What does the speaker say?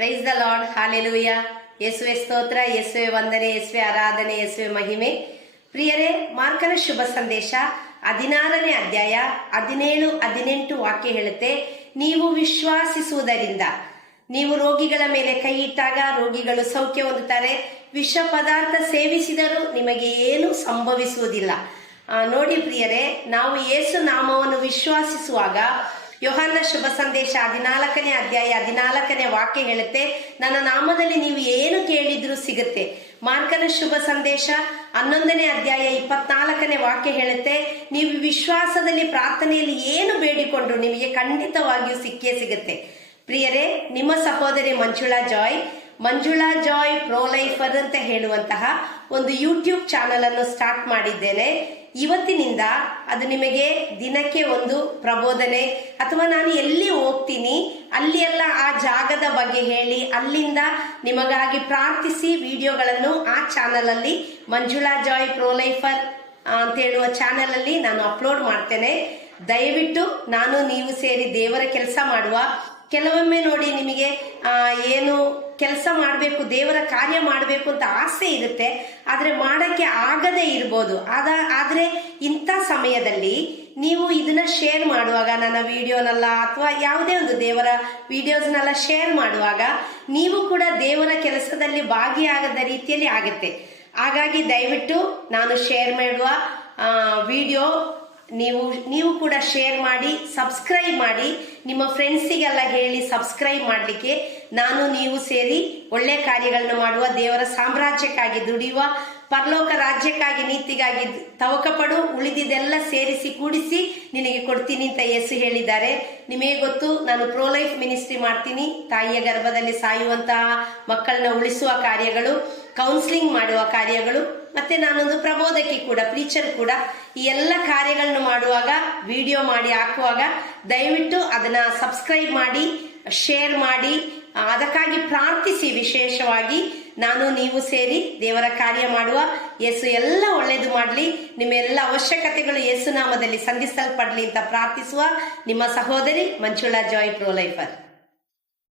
Praise the lord, hallelujah. ಯೇಸುವೆ ಸ್ತೋತ್ರ, ಯೇಸುವೆ ವಂದನೆ, ಯೇಸುವೆ ಆರಾಧನೆ, ಯೇಸುವೆ ಮಹಿಮೆ. ಪ್ರಿಯರೇ, ಮಾರ್ಕನ ಶುಭ ಸಂದೇಶ 16ನೇ ಅಧ್ಯಾಯ 17-18 ವಾಕ್ಯ ಹೇಳುತ್ತೆ, ನೀವು ವಿಶ್ವಾಸಿಸುವುದರಿಂದ ನೀವು ರೋಗಿಗಳ ಮೇಲೆ ಕೈ ಇಟ್ಟಾಗ ರೋಗಿಗಳು ಸೌಖ್ಯ ಹೊಂದುತ್ತಾರೆ. ವಿಷ ಪದಾರ್ಥ ಸೇವಿಸಿದರೂ ನಿಮಗೆ ಏನು ಸಂಭವಿಸುವುದಿಲ್ಲ. ನೋಡಿ ಪ್ರಿಯರೇ, ನಾವು ಯೇಸು ನಾಮವನ್ನು ವಿಶ್ವಾಸಿಸುವಾಗ ಯೋಹಾನ ಶುಭ ಸಂದೇಶ 14ನೇ ಅಧ್ಯಾಯ 14ನೇ ವಾಕ್ಯ ಹೇಳುತ್ತೆ, ನನ್ನ ನಾಮದಲ್ಲಿ ನೀವು ಏನು ಕೇಳಿದ್ರೂ ಸಿಗುತ್ತೆ. ಮಾರ್ಕನ ಶುಭ ಸಂದೇಶ 11ನೇ ಅಧ್ಯಾಯ 24ನೇ ವಾಕ್ಯ ಹೇಳುತ್ತೆ, ನೀವು ವಿಶ್ವಾಸದಲ್ಲಿ ಪ್ರಾರ್ಥನೆಯಲ್ಲಿ ಏನು ಬೇಡಿಕೊಂಡ್ರು ನಿಮಗೆ ಖಂಡಿತವಾಗಿಯೂ ಸಿಕ್ಕೇ ಸಿಗುತ್ತೆ. ಪ್ರಿಯರೇ, ನಿಮ್ಮ ಸಹೋದರಿ ಮಂಜುಳಾ ಜಾಯ್ ಪ್ರೋ ಲೈಫರ್ ಅಂತ ಹೇಳುವಂತಹ ಒಂದು ಯೂಟ್ಯೂಬ್ ಚಾನಲ್ ಅನ್ನು ಸ್ಟಾರ್ಟ್ ಮಾಡಿದ್ದೇನೆ. ಇವತ್ತಿನಿಂದ ಅದು ನಿಮಗೆ ದಿನಕ್ಕೆ ಒಂದು ಪ್ರಬೋಧನೆ, ಅಥವಾ ನಾನು ಎಲ್ಲಿ ಹೋಗ್ತೀನಿ ಅಲ್ಲಿ ಎಲ್ಲ ಆ ಜಾಗದ ಬಗ್ಗೆ ಹೇಳಿ ಅಲ್ಲಿಂದ ನಿಮಗಾಗಿ ಪ್ರಾರ್ಥಿಸಿ ವಿಡಿಯೋಗಳನ್ನು ಆ ಚಾನಲ್ ಅಲ್ಲಿ ಮಂಜುಳಾ ಜಾಯ್ ಪ್ರೋ ಲೈಫರ್ ಅಂತ ಹೇಳುವ ಚಾನಲ್ ಅಲ್ಲಿ ನಾನು ಅಪ್ಲೋಡ್ ಮಾಡ್ತೇನೆ. ದಯವಿಟ್ಟು ನಾನು ನೀವು ಸೇರಿ ದೇವರ ಕೆಲಸ ಮಾಡುವ. ಕೆಲವೊಮ್ಮೆ ನೋಡಿ, ನಿಮಗೆ ಏನು ಕೆಲಸ ಮಾಡಬೇಕು, ದೇವರ ಕಾರ್ಯ ಮಾಡಬೇಕು ಅಂತ ಆಸೆ ಇರುತ್ತೆ, ಆದರೆ ಮಾಡಕ್ಕೆ ಆಗದೇ ಇರ್ಬೋದು. ಆದರೆ ಇಂಥ ಸಮಯದಲ್ಲಿ ನೀವು ಇದನ್ನ ಶೇರ್ ಮಾಡುವಾಗ, ನನ್ನ ವಿಡಿಯೋನೆಲ್ಲ ಅಥವಾ ಯಾವುದೇ ಒಂದು ದೇವರ ವಿಡಿಯೋಸ್ನೆಲ್ಲ ಶೇರ್ ಮಾಡುವಾಗ ನೀವು ಕೂಡ ದೇವರ ಕೆಲಸದಲ್ಲಿ ಭಾಗಿಯಾಗದ ರೀತಿಯಲ್ಲಿ ಆಗುತ್ತೆ. ಹಾಗಾಗಿ ದಯವಿಟ್ಟು ನಾನು ಶೇರ್ ಮಾಡುವ ವಿಡಿಯೋ ನೀವು ಕೂಡ ಶೇರ್ ಮಾಡಿ, ಸಬ್ಸ್ಕ್ರೈಬ್ ಮಾಡಿ, ನಿಮ್ಮ ಫ್ರೆಂಡ್ಸಿಗೆಲ್ಲ ಹೇಳಿ ಸಬ್ಸ್ಕ್ರೈಬ್ ಮಾಡಲಿಕ್ಕೆ. ನಾನು ನೀವು ಸೇರಿ ಒಳ್ಳೆ ಕಾರ್ಯಗಳನ್ನು ಮಾಡುವ, ದೇವರ ಸಾಮ್ರಾಜ್ಯಕ್ಕಾಗಿ ದುಡಿಯುವ, ಪರಲೋಕ ರಾಜ್ಯಕ್ಕಾಗಿ ನೀತಿಗಾಗಿ ತವಕಪಡು, ಉಳಿದಿದ್ದೆಲ್ಲ ಸೇರಿಸಿ ಕೂಡಿಸಿ ನಿನಗೆ ಕೊಡ್ತೀನಿ ಅಂತ ಯೇಸು ಹೇಳಿದ್ದಾರೆ. ನಿಮಗೆ ಗೊತ್ತು, ನಾನು ಪ್ರೋ ಲೈಫ್ ಮಿನಿಸ್ಟ್ರಿ ಮಾಡ್ತೀನಿ. ತಾಯಿಯ ಗರ್ಭದಲ್ಲಿ ಸಾಯುವಂತಹ ಮಕ್ಕಳನ್ನ ಉಳಿಸುವ ಕಾರ್ಯಗಳು, ಕೌನ್ಸಿಲಿಂಗ್ ಮಾಡುವ ಕಾರ್ಯಗಳು, ಮತ್ತೆ ನಾನೊಂದು ಪ್ರಬೋಧಕಿ ಕೂಡ, ಪ್ರೀಚರ್ ಕೂಡ. ಈ ಎಲ್ಲ ಕಾರ್ಯಗಳನ್ನು ಮಾಡುವಾಗ, ವಿಡಿಯೋ ಮಾಡಿ ಹಾಕುವಾಗ ದಯವಿಟ್ಟು ಅದನ್ನ ಸಬ್ಸ್ಕ್ರೈಬ್ ಮಾಡಿ, ಶೇರ್ ಮಾಡಿ, ಅದಕ್ಕಾಗಿ ಪ್ರಾರ್ಥಿಸಿ. ವಿಶೇಷವಾಗಿ ನಾನು ನೀವು ಸೇರಿ ದೇವರ ಕಾರ್ಯ ಮಾಡುವ. ಯೇಸು ಎಲ್ಲ ಒಳ್ಳೇದು ಮಾಡಲಿ, ನಿಮ್ಮ ಎಲ್ಲ ಅವಶ್ಯಕತೆಗಳು ಯೇಸು ನಾಮದಲ್ಲಿ ಸಂಧಿಸಲ್ಪಡ್ಲಿ ಅಂತ ಪ್ರಾರ್ಥಿಸುವ ನಿಮ್ಮ ಸಹೋದರಿ ಮಂಜುಳಾ ಜಾಯ್ ಪ್ರೋ ಲೈಫರ್.